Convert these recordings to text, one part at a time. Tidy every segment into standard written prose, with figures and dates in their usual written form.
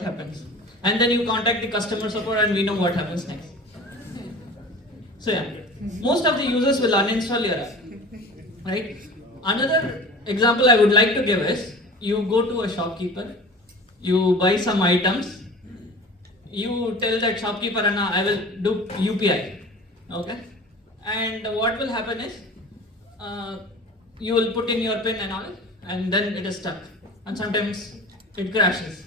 happens. And then you contact the customer support and we know what happens next. So yeah, most of the users will uninstall your app, right? Another example I would like to give is, you go to a shopkeeper, you buy some items, you tell that shopkeeper, Anna, I will do UPI, okay? And what will happen is, you will put in your PIN and all, and then it is stuck. And sometimes it crashes.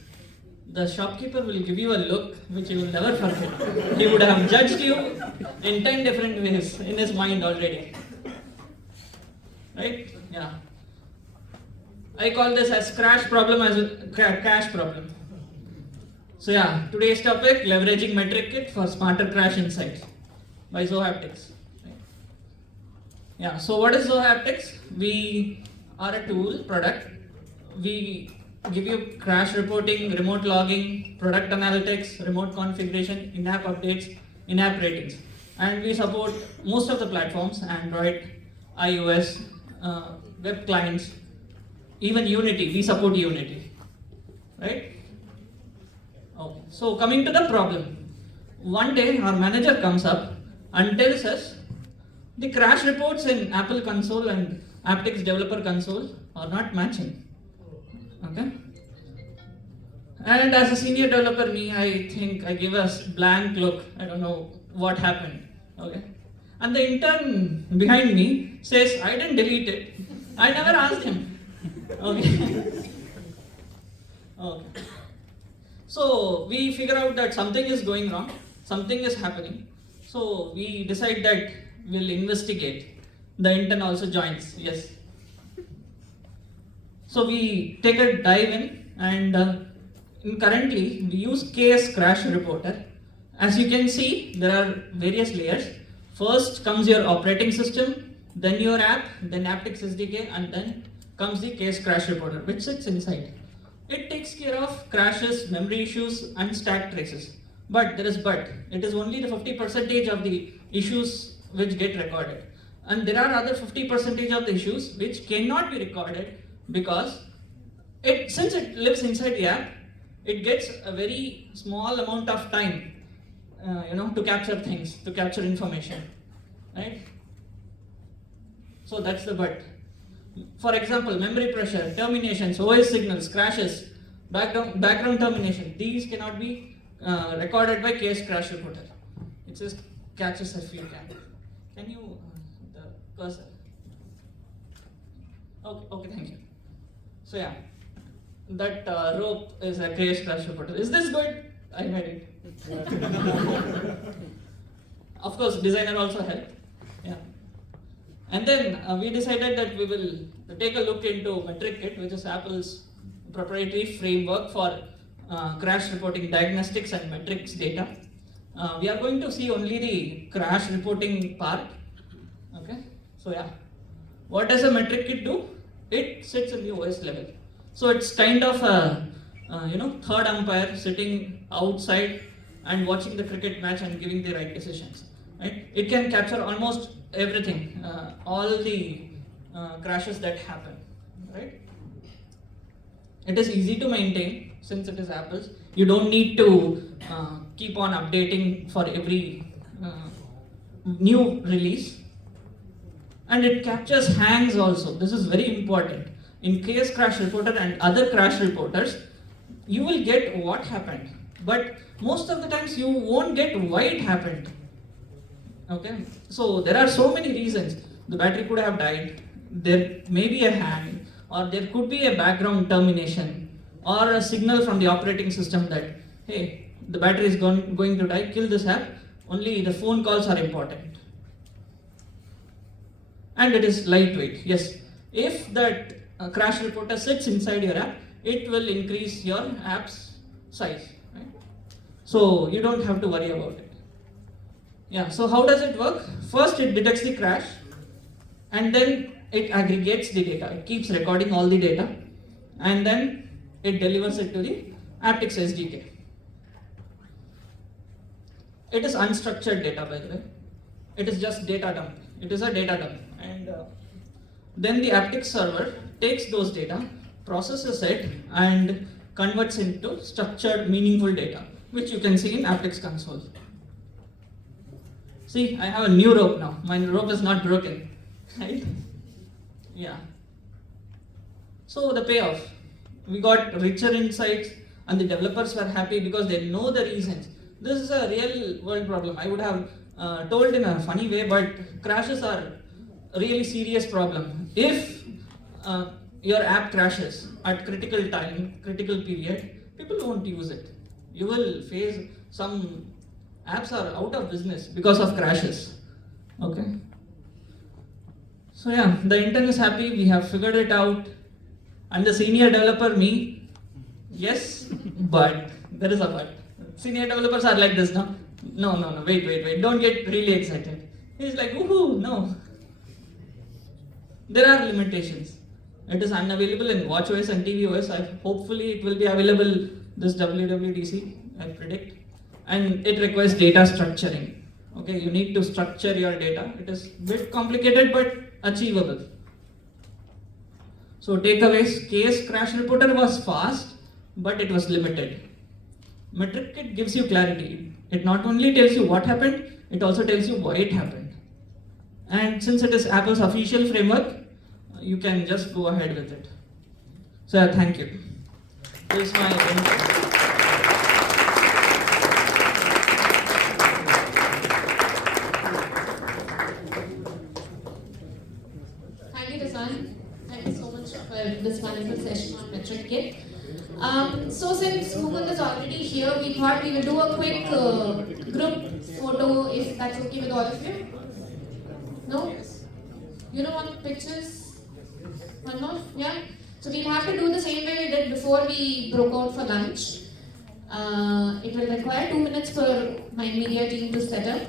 The shopkeeper will give you a look which you will never forget. He would have judged you in 10 different ways in his mind already. Right? Yeah. I call this as crash problem as a cash problem. So yeah, today's topic, leveraging MetricKit for smarter crash insights by Zoho Apptics. Yeah, so what is Zoho Apptics? We are a tool, product. We give you crash reporting, remote logging, product analytics, remote configuration, in-app updates, in-app ratings. And we support most of the platforms, Android, iOS, web clients, even Unity. We support Unity, right? Okay. So coming to the problem. One day our manager comes up and tells us the crash reports in Apple console and Apptics developer console are not matching. Okay. And as a senior developer, I think I give a blank look. I don't know what happened. Okay. And the intern behind me says, I didn't delete it. I never asked him. Okay. Okay. So we figure out that something is going wrong, something is happening. So we decide that we'll investigate. The intern also joins. Yes. So we take a dive in, and currently we use KS Crash Reporter. As you can see, there are various layers. First comes your operating system, then your app, then Apptics SDK, and then comes the KS Crash Reporter, which sits inside. It takes care of crashes, memory issues, and stack traces. But there is but. It is only the 50% of the issues which get recorded. And there are other 50% of the issues which cannot be recorded, because since it lives inside the app, it gets a very small amount of time, to capture things, to capture information, right? So that's the but. For example, memory pressure, terminations, OS signals, crashes, background termination. These cannot be recorded by KS Crash Reporter. It just catches if you can. Can you the cursor? Okay, thank you. So yeah, that rope is a KS Crash Reporter. Is this good? I made it. Of course, designer also helped. Yeah. And then we decided that we will take a look into MetricKit, which is Apple's proprietary framework for crash reporting diagnostics and metrics data. We are going to see only the crash reporting part. Okay. So yeah, what does a MetricKit do? It sits in the OS level. So it's kind of a third umpire sitting outside and watching the cricket match and giving the right decisions. Right? It can capture almost everything, all the crashes that happen. Right? It is easy to maintain since it is Apple's. You don't need to keep on updating for every new release. And it captures hangs also. This is very important. In KS Crash Reporter and other crash reporters, you will get what happened. But most of the times you won't get why it happened. Okay? So there are so many reasons. The battery could have died. There may be a hang, or there could be a background termination, or a signal from the operating system that, hey, the battery is going to die, kill this app. Only the phone calls are important. And it is lightweight. Yes, if that crash reporter sits inside your app, it will increase your app's size. Right? So you don't have to worry about it. Yeah, so how does it work? First it detects the crash, and then it aggregates the data. It keeps recording all the data, and then it delivers it to the Apptics SDK. It is unstructured data, by the way. It is just data dump. It is a data dump. And then the Apptics server takes those data, processes it, and converts into structured, meaningful data, which you can see in Apptics console. See, I have a new rope now. My rope is not broken, right? Yeah. So the payoff, we got richer insights, and the developers were happy because they know the reasons. This is a real world problem. I would have told in a funny way, but crashes are a really serious problem. If your app crashes at critical time, critical period, people won't use it. You will face some apps are out of business because of crashes. Okay. So yeah, the intern is happy, we have figured it out. And the senior developer, me, yes, but there is a but. Senior developers are like this, no? No, wait, don't get really excited. He's like, woohoo, no. There are limitations. It is unavailable in watchOS and tvOS. Hopefully it will be available this WWDC, I predict. And it requires data structuring. Okay, you need to structure your data. It is a bit complicated but achievable. So takeaways, case crash reporter was fast, but it was limited. MetricKit gives you clarity. It not only tells you what happened, it also tells you why it happened. And since it is Apple's official framework, you can just go ahead with it. So thank you. This is my Thank you, Rizwan. Thank you so much for this wonderful session on MetricKit. So since Mukund is already here, we thought we will do a quick group photo, if that's okay with all of you. No? You don't want pictures? One more? Yeah? So we'll have to do the same way we did before we broke out for lunch. It will require 2 minutes for my media team to set up.